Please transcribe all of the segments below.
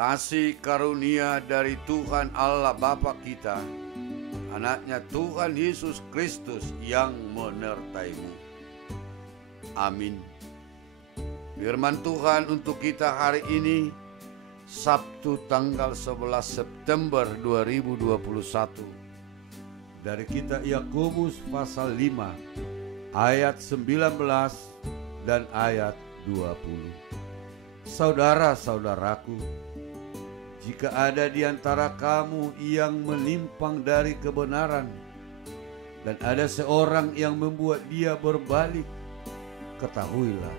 Kasih karunia dari Tuhan Allah Bapa kita, anaknya Tuhan Yesus Kristus yang menyertaimu. Amin. Firman Tuhan untuk kita hari ini, Sabtu tanggal 11 September 2021. Dari kitab Yakobus pasal 5 ayat 19 dan ayat 20. Saudara-saudaraku, jika ada di antara kamu yang menyimpang dari kebenaran dan ada seorang yang membuat dia berbalik, ketahuilah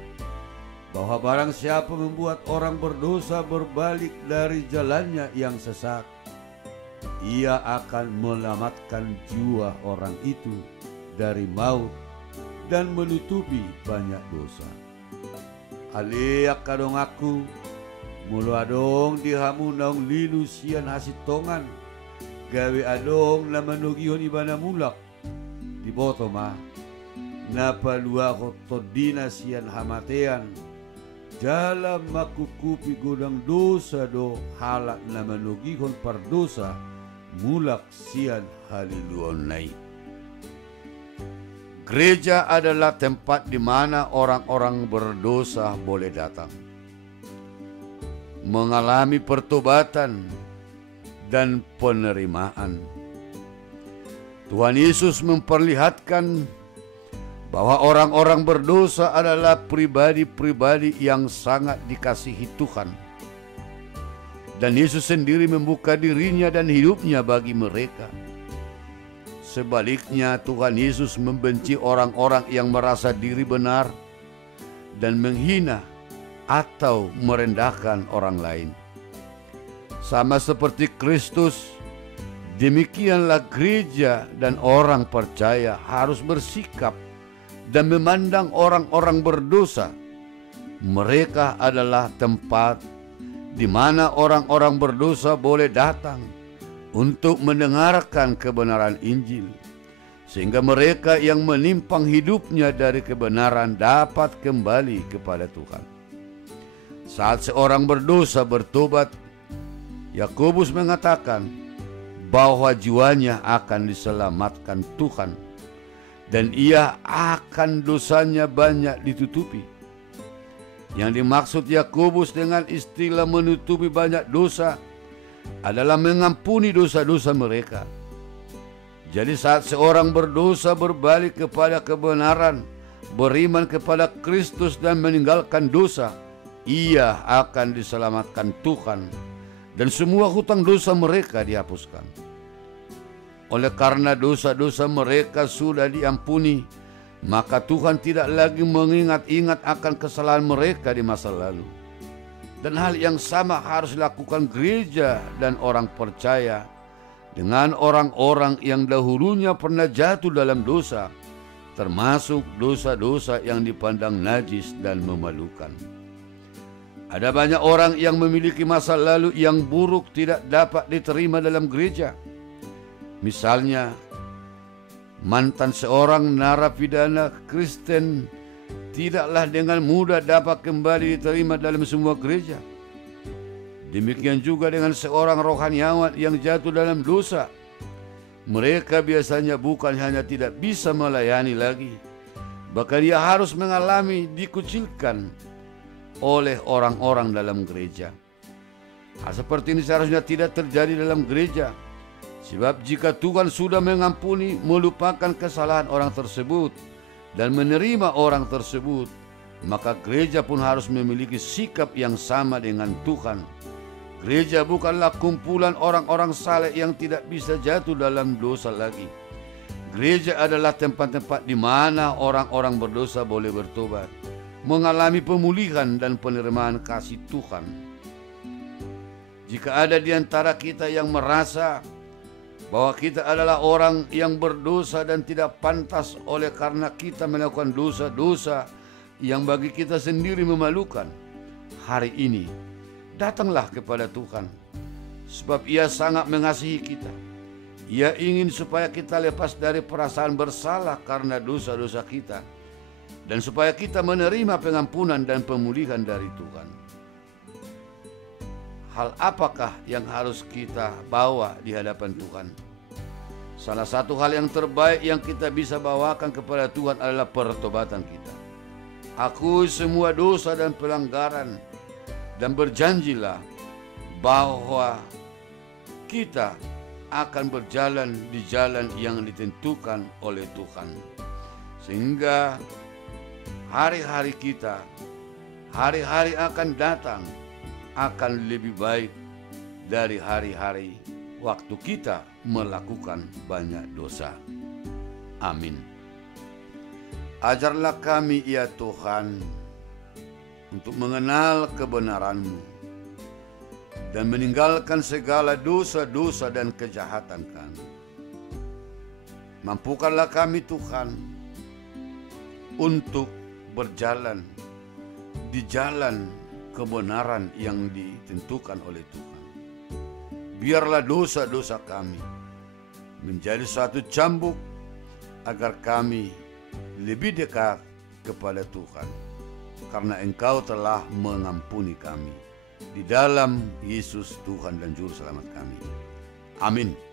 bahwa barang siapa membuat orang berdosa berbalik dari jalannya yang sesat, ia akan menyelamatkan jiwa orang itu dari maut dan menutupi banyak dosa. Aliak kadong aku mulu adong dihamu naung lilu sian hasit tongan gawe adong na manugihon ibana mulak di botoma napa lua kotodina sian hamatean dalam makukupi godang dosa do halak na manugihon pardosa mulak sian haliluon nai. Gereja adalah tempat di mana orang-orang berdosa boleh datang, mengalami pertobatan dan penerimaan. Tuhan Yesus memperlihatkan bahwa orang-orang berdosa adalah pribadi-pribadi yang sangat dikasihi Tuhan. Dan Yesus sendiri membuka dirinya dan hidupnya bagi mereka. Sebaliknya, Tuhan Yesus membenci orang-orang yang merasa diri benar dan menghina atau merendahkan orang lain. Sama seperti Kristus, demikianlah gereja dan orang percaya harus bersikap dan memandang orang-orang berdosa. Mereka adalah tempat di mana orang-orang berdosa boleh datang untuk mendengarkan kebenaran Injil, sehingga mereka yang menyimpang hidupnya dari kebenaran dapat kembali kepada Tuhan. Saat seorang berdosa bertobat, Yakobus mengatakan bahwa jiwanya akan diselamatkan Tuhan dan ia akan dosanya banyak ditutupi. Yang dimaksud Yakobus dengan istilah menutupi banyak dosa adalah mengampuni dosa-dosa mereka. Jadi saat seorang berdosa berbalik kepada kebenaran, beriman kepada Kristus dan meninggalkan dosa, ia akan diselamatkan Tuhan dan semua hutang dosa mereka dihapuskan. Oleh karena dosa-dosa mereka sudah diampuni, maka Tuhan tidak lagi mengingat-ingat akan kesalahan mereka di masa lalu. Dan hal yang sama harus dilakukan gereja dan orang percaya dengan orang-orang yang dahulunya pernah jatuh dalam dosa, termasuk dosa-dosa yang dipandang najis dan memalukan. Ada banyak orang yang memiliki masa lalu yang buruk tidak dapat diterima dalam gereja. Misalnya, mantan seorang narapidana Kristen tidaklah dengan mudah dapat kembali diterima dalam semua gereja. Demikian juga dengan seorang rohaniawan yang jatuh dalam dosa. Mereka biasanya bukan hanya tidak bisa melayani lagi, bahkan dia harus mengalami dikucilkan oleh orang-orang dalam gereja. Hal seperti ini seharusnya tidak terjadi dalam gereja, sebab jika Tuhan sudah mengampuni, melupakan kesalahan orang tersebut dan menerima orang tersebut, maka gereja pun harus memiliki sikap yang sama dengan Tuhan. Gereja bukanlah kumpulan orang-orang saleh yang tidak bisa jatuh dalam dosa lagi. Gereja adalah tempat-tempat di mana orang-orang berdosa boleh bertobat, mengalami pemulihan dan penerimaan kasih Tuhan. Jika ada di antara kita yang merasa bahwa kita adalah orang yang berdosa dan tidak pantas oleh karena kita melakukan dosa-dosa yang bagi kita sendiri memalukan, hari ini datanglah kepada Tuhan, sebab Ia sangat mengasihi kita. Ia ingin supaya kita lepas dari perasaan bersalah karena dosa-dosa kita, dan supaya kita menerima pengampunan dan pemulihan dari Tuhan. hal apakah yang harus kita bawa di hadapan Tuhan? Salah satu hal yang terbaik yang kita bisa bawakan kepada Tuhan adalah pertobatan kita. Akui semua dosa dan pelanggaran dan berjanjilah bahwa kita akan berjalan di jalan yang ditentukan oleh Tuhan. Sehingga hari-hari kita, hari-hari akan datang akan lebih baik dari hari-hari waktu kita melakukan banyak dosa. Amin. Ajarlah kami ya Tuhan untuk mengenal kebenaran-Mu dan meninggalkan segala dosa-dosa dan kejahatan kami. Mampukanlah kami Tuhan untuk berjalan di jalan kebenaran yang ditentukan oleh Tuhan. Biarlah dosa-dosa kami menjadi suatu cambuk agar kami lebih dekat kepada Tuhan, karena Engkau telah mengampuni kami. Di dalam Yesus Tuhan dan Juru Selamat kami. Amin.